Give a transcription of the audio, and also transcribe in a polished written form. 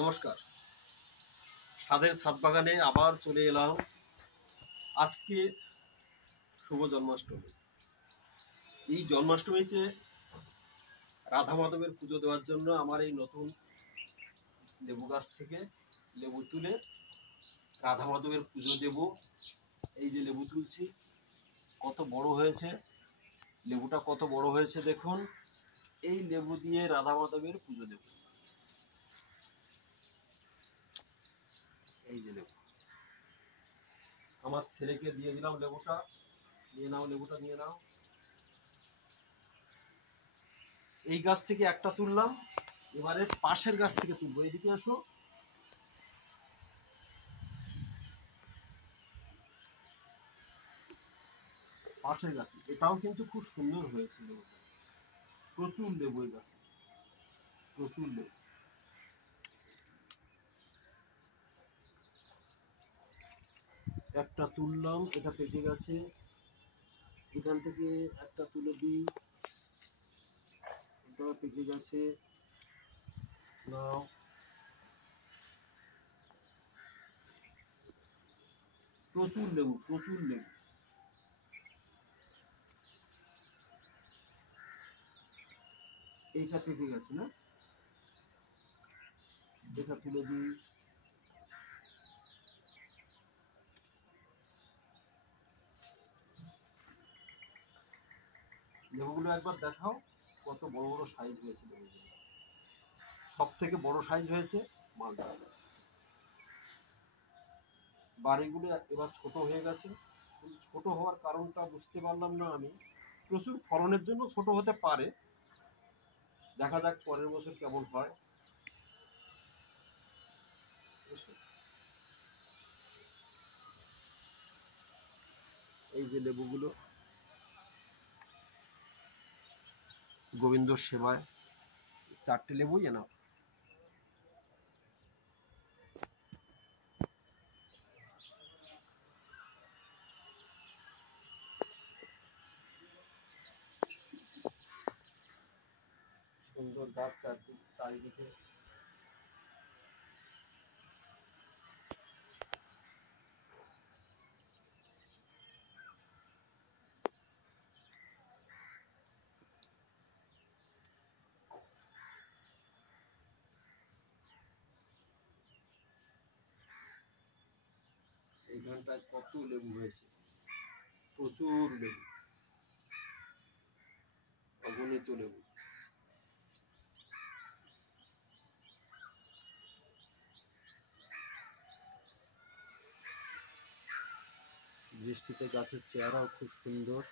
নমস্কার। স্বাদের ছাদ বাগানে আবার চলে এলাম। আজকে শুভ জন্মাষ্টমী। এই জন্মাষ্টমীতে রাধা মাধবের পুজো দেওয়ার জন্য আমার এই নতুন লেবু গাছ থেকে লেবু তুলে রাধা মাধবের পুজো দেব। এই যে লেবু তুলছি, কত বড় হয়েছে, লেবুটা কত বড় হয়েছে দেখুন। এই লেবু দিয়ে রাধা মাধবের পুজো দেব। এই যে লেবু, আমার ছেলেকে দিয়ে দিলাম লেবুটা। নিয়ে নাও, লেবুটা নিয়ে নাও। এই গাছ থেকে একটা তুললাম, এবারে পাশের গাছ থেকে তুলবো। এদিকে আসো। পাশের গাছে এটাও কিন্তু খুব সুন্দর হয়েছে লেবুটা। প্রচুর লেবু এই গাছে, প্রচুর লেবু। একটা তুললাম, এটা পেকে গেছে। এখান থেকে একটা তুলে দিই, এটাও পেকে গেছে। নাও। প্রচুর লেবু, প্রচুর লেবু। এইটা পেকে গেছে না, এটা তুলে দিই। লেবুগুলো একবার দেখাও, কত বড় বড় সাইজ হয়েছে লেবুগুলো। সব থেকে বড় সাইজ হয়েছে মালটা। বাড়িগুলো এবার ছোট হয়ে গেছে, কিন্তু ছোট হওয়ার কারণটা বুঝতে পারলাম না আমি। প্রচুর ফলনের জন্য ছোট হতে পারে, দেখা যাক পরের বছর কেমন হয়। এই যে লেবুগুলো, গোবিন্দ সেবায় 4টে লেবুই এনা। সুন্দর গাছ চারিদিকে। এইখানটায় কত লেবু হয়েছে, প্রচুর লেবু, অগণিত লেবু। বৃষ্টিতে গাছের চেহারাও খুব সুন্দর।